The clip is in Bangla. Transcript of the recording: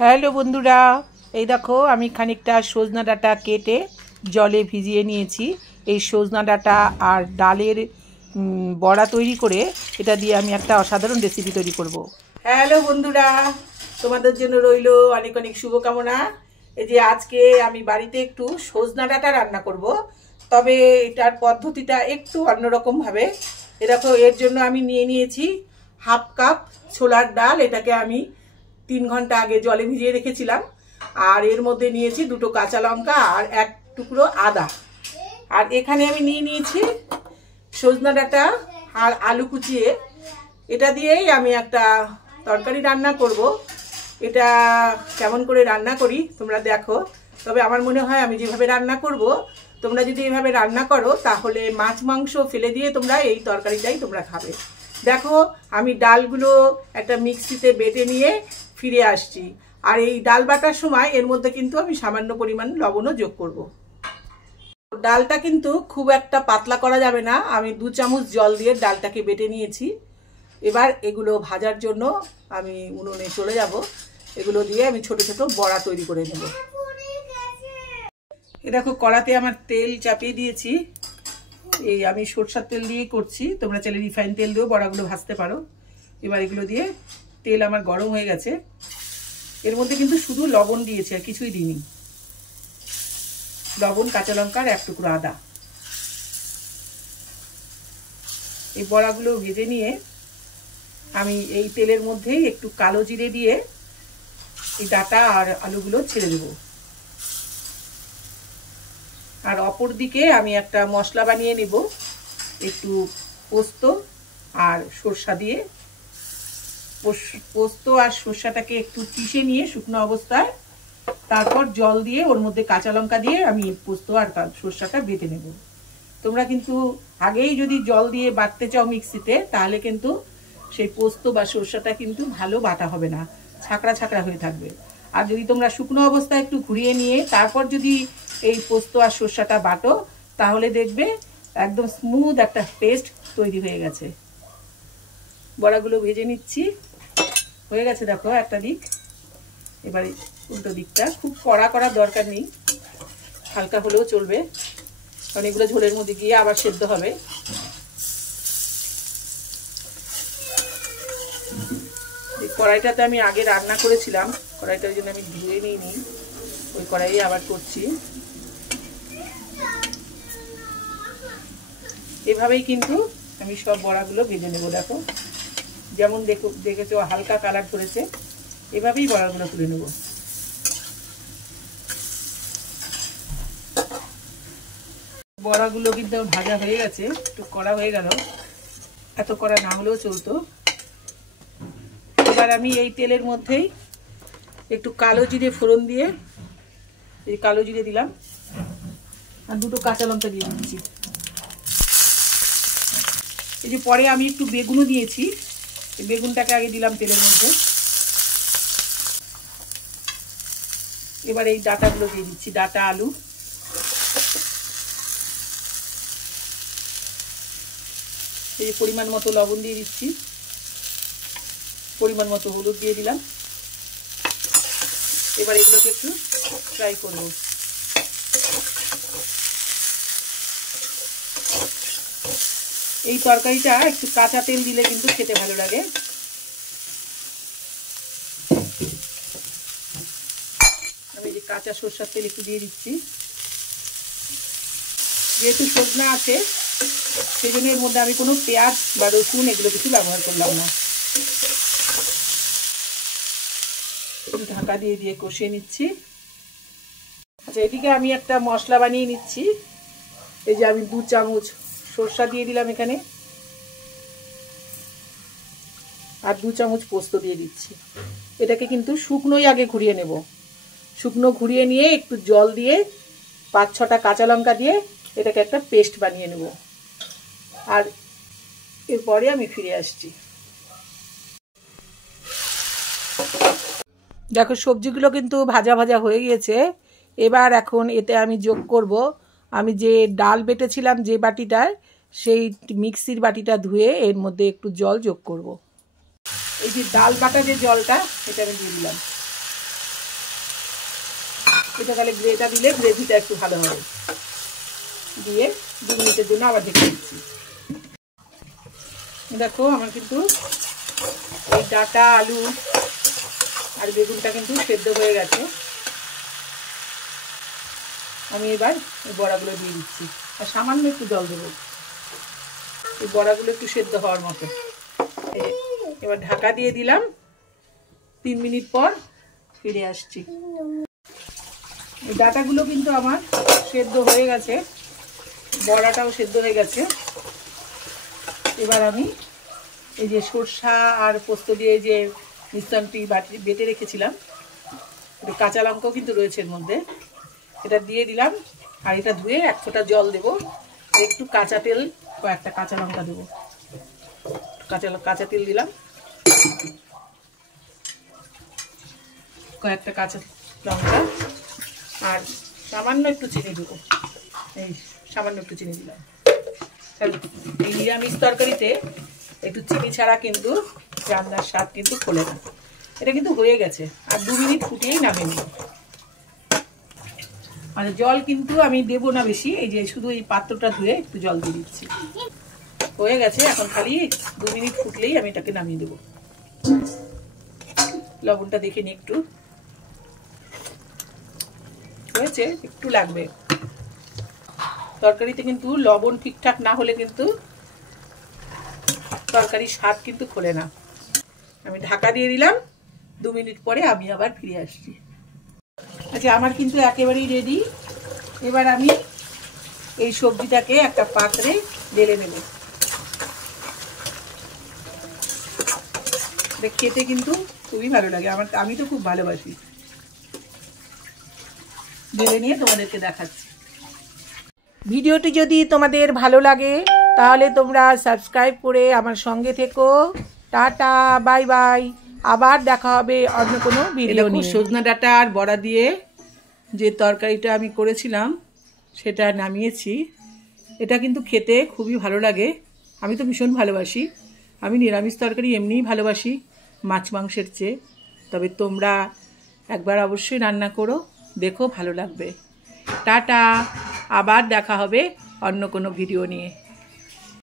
হ্যালো বন্ধুরা, এই দেখো আমি খানিকটা সজনা ডাঁটা কেটে জলে ভিজিয়ে নিয়েছি। এই সজনা ডাঁটা আর ডালের বড়া তৈরি করে এটা দিয়ে আমি একটা অসাধারণ রেসিপি তৈরি করব। হ্যালো বন্ধুরা, তোমাদের জন্য রইল অনেক অনেক শুভকামনা। এই যে আজকে আমি বাড়িতে একটু সজনা ডাঁটা রান্না করব, তবে এটার পদ্ধতিটা একটু অন্যরকমভাবে। এ দেখো, এর জন্য আমি নিয়ে নিয়েছি হাফ কাপ ছোলার ডাল। এটাকে আমি 3 ঘন্টা আগে জলে ভিজিয়ে রেখেছিলাম। আর এর মধ্যে নিয়েছি 2টো কাঁচা লঙ্কা আর 1 টুকরো আদা। আর এখানে আমি নিয়ে নিয়েছি সজনা ডাঁটা আর আলু কুচিয়ে। এটা দিয়েই আমি একটা তরকারি রান্না করব। এটা কেমন করে রান্না করি তোমরা দেখো। তবে আমার মনে হয় আমি যেভাবে রান্না করব, তোমরা যদি এভাবে রান্না করো তাহলে মাছ মাংস ফেলে দিয়ে তোমরা এই তরকারিটাই তোমরা খাবে। দেখো, আমি ডালগুলো একটা মিক্সিতে বেটে নিয়ে ফিরে আসছি। আর এই ডাল বাটার সময় এর মধ্যে কিন্তু আমি সামান্য পরিমাণ লবণও যোগ করব। ডালটা কিন্তু খুব একটা পাতলা করা যাবে না। আমি 2 চামচ জল দিয়ে ডালটাকে বেটে নিয়েছি। এবার এগুলো ভাজার জন্য আমি উনুনে চলে যাব। এগুলো দিয়ে আমি ছোট ছোট বড়া তৈরি করে নেব। এ দেখো, কড়াতে আমার তেল চাপিয়ে দিয়েছি। এই আমি সরষের তেল দিয়ে করছি, তোমরা চাইলে রিফাইন তেল দিয়েও বড়াগুলো ভাজতে পারো। এবার এগুলো দিয়ে তেল আমার গরম হয়ে গেছে। এর মধ্যে কিন্তু শুধু লবণ দিয়েছি, আর কিছুই দিইনি। লবণ, কাঁচা লঙ্কা আর 1 টুকরো আদা। এই বড়াগুলো ভেজে নিয়ে আমি এই তেলের মধ্যেই একটু কালো জিরে দিয়ে এই ডাঁটা আর আলুগুলো ছেড়ে দেব। আর অপর দিকে আমি একটা মশলা বানিয়ে নেব, একটু পোস্ত আর সরষা দিয়ে। পোস্ত আর সরষাটাকে একটু পিষে নিয়ে শুকনো অবস্থায়, তারপর জল দিয়ে ওর মধ্যে কাঁচা লঙ্কা দিয়ে আমি পোস্ত আর সরষাটা বেটে নেব। তোমরা কিন্তু আগেই যদি জল দিয়ে বাটতে চাও মিক্সিতে, তাহলে কিন্তু সেই পোস্ত বা সরষাটা কিন্তু ভালো বাটা হবে না, ছাকড়া ছাকড়া হয়ে থাকবে। আর যদি তোমরা শুকনো অবস্থায় একটু ঘুরিয়ে নিয়ে তারপর যদি এই পোস্ত আর সরষাটা বাটো, তাহলে দেখবে একদম স্মুথ একটা পেস্ট তৈরি হয়ে গেছে। বড়াগুলো ভেজে নিচ্ছি, হয়ে গেছে দেখো একটা দিক। এবারে উল্টো দিকটা। খুব কড়া করার দরকার নেই, হালকা হলেও চলবে, কারণ এগুলো ঝোলের মধ্যে গিয়ে আবার সেদ্ধ হবে। এই কড়াইটাতে আমি আগে রান্না করেছিলাম, কড়াইটার জন্য আমি ধুয়ে নিইনি, ওই কড়াইয়ে আবার করছি। এভাবেই কিন্তু আমি সব বড়াগুলো ভেজে নেব। দেখো, যেমন দেখেছো হালকা কালার ধরেছে, এভাবেই বড়াগুলো তুলে নেব। বড়াগুলো কিন্তু ভাজা হয়ে গেছে, একটু কড়া হয়ে গেল, এত কড়া না হলেও চলতো। এবার আমি এই তেলের মধ্যেই একটু কালো জিরে ফোড়ন দিয়ে, এই কালো জিরে দিলাম আর 2টো কাঁচা লঙ্কা দিয়ে দিচ্ছি। এই যে পরে আমি একটু বেগুনও দিয়েছি, এই বেগুনটাকে আগে দিলাম তেলের মধ্যে। এবার এই ডাঁটাগুলো দিয়ে দিচ্ছি, ডাঁটা আলু। এই পরিমাণ মতো লবণ দিয়ে দিচ্ছি, পরিমাণ মতো হলুদ দিয়ে দিলাম। এবার এগুলোকে একটু ফ্রাই করব। এই তরকারিটা একটু কাঁচা তেল দিলে কিন্তু খেতে ভালো লাগে। আমি যে কাঁচা সরষের তেল একটু দিয়ে দিচ্ছি। যেহেতু সজনা আছে, সেই জন্য এর মধ্যে আমি কোনো পেঁয়াজ বা রসুন এগুলো কিছু ব্যবহার করলাম না। ঢাকা দিয়ে দিয়ে কষিয়ে নিচ্ছি। আচ্ছা, এদিকে আমি একটা মশলা বানিয়ে নিচ্ছি। এই যে আমি 2 চামচ সরষা দিয়ে দিলাম এখানে, আর 2 চামচ পোস্ত দিয়ে দিচ্ছি। এটাকে কিন্তু শুকনোই আগে ঘুরিয়ে নেব। শুকনো ঘুরিয়ে নিয়ে একটু জল দিয়ে 5-6টা কাঁচা লঙ্কা দিয়ে এটাকে একটা পেস্ট বানিয়ে নেব। আর এরপরে আমি ফিরে আসছি। দেখো, সবজিগুলো কিন্তু ভাজা ভাজা হয়ে গিয়েছে। এবার এখন এতে আমি যোগ করব, আমি যে ডাল বেটেছিলাম যে বাটিটায়, সেই মিক্সির বাটিটা ধুয়ে এর মধ্যে একটু জল যোগ করব। এই যে ডাল বাটা যে জলটা, এটা আমি দিয়ে দিলাম। এটা তাহলে গ্রেটা দিলে গ্রেভিটা একটু ভালো হবে। দিয়ে 2 মিনিটের জন্য আবার ঢেকে দিচ্ছি। দেখো আমার কিন্তু এই ডাঁটা, আলু আর বেগুনটা কিন্তু সেদ্ধ হয়ে গেছে। আমি এবার এই বড়াগুলো দিয়ে দিচ্ছি আর সামান্য একটু জল দেবো এই বড়াগুলো একটু সেদ্ধ হওয়ার মতো। এবার ঢাকা দিয়ে দিলাম। 3 মিনিট পর ফিরে আসছি। এই ডাঁটাগুলো কিন্তু আমার সেদ্ধ হয়ে গেছে, বড়াটাও সেদ্ধ হয়ে গেছে। এবার আমি এই যে সরষা আর পোস্ত দিয়ে যে মিশ্রণটি বেটে রেখেছিলাম, কাঁচা লঙ্কাও কিন্তু রয়েছে এর মধ্যে, এটা দিয়ে দিলাম। আর এটা ধুয়ে 1 ফোঁটা জল দেবো আর একটু কাঁচা তেল, কয়েকটা কাঁচা লঙ্কা দেবো। কাঁচা তেল দিলাম, কয়েকটা কাঁচা লঙ্কা আর সামান্য একটু চিনি দেবো। এই সামান্য একটু চিনি দিলাম। এই নিরামিষ তরকারিতে একটু চিনি ছাড়া কিন্তু রান্নার স্বাদ কিন্তু খোলে না। এটা কিন্তু হয়ে গেছে, আর 2 মিনিট ফুটিয়েই নামিয়ে নিই। মানে জল কিন্তু আমি দেবো না বেশি, এই যে শুধু এই পাত্রটা ধুয়ে একটু জল দিয়ে দিচ্ছি। হয়ে গেছে, এখন খালি 2 মিনিট ফুটলেই আমি এটাকে নামিয়ে দেবো। লবণটা দেখে নিই একটু, হয়েছে, একটু লাগবে। তরকারিতে কিন্তু লবণ ঠিকঠাক না হলে কিন্তু তরকারির স্বাদ কিন্তু খোলে না। আমি ঢাকা দিয়ে দিলাম। 2 মিনিট পরে আমি আবার ফিরে আসছি। আচ্ছা, আমার কিন্তু একেবারেই রেডি। এবার আমি এই সবজিটাকে একটা পাত্রে ঢেলে নেব। খেতে কিন্তু খুবই ভালো লাগে আমার, আমি তো খুব ভালোবাসি। ঢেলে নিয়ে তোমাদেরকে দেখাচ্ছি। ভিডিওটি যদি তোমাদের ভালো লাগে তাহলে তোমরা সাবস্ক্রাইব করে আমার সঙ্গে থেকো। Tata, bye bye. আবার দেখা হবে অন্য কোনো ভিডিও নিয়ে। সজনা ডাঁটা আর বড়া দিয়ে যে তরকারিটা আমি করেছিলাম সেটা নামিয়েছি। এটা কিন্তু খেতে খুবই ভালো লাগে, আমি তো ভীষণ ভালোবাসি। আমি নিরামিষ তরকারি এমনিই ভালোবাসি মাছ মাংসের চেয়ে। তবে তোমরা একবার অবশ্যই রান্না করো, দেখো ভালো লাগবে। টাটা, আবার দেখা হবে অন্য কোনো ভিডিও নিয়ে।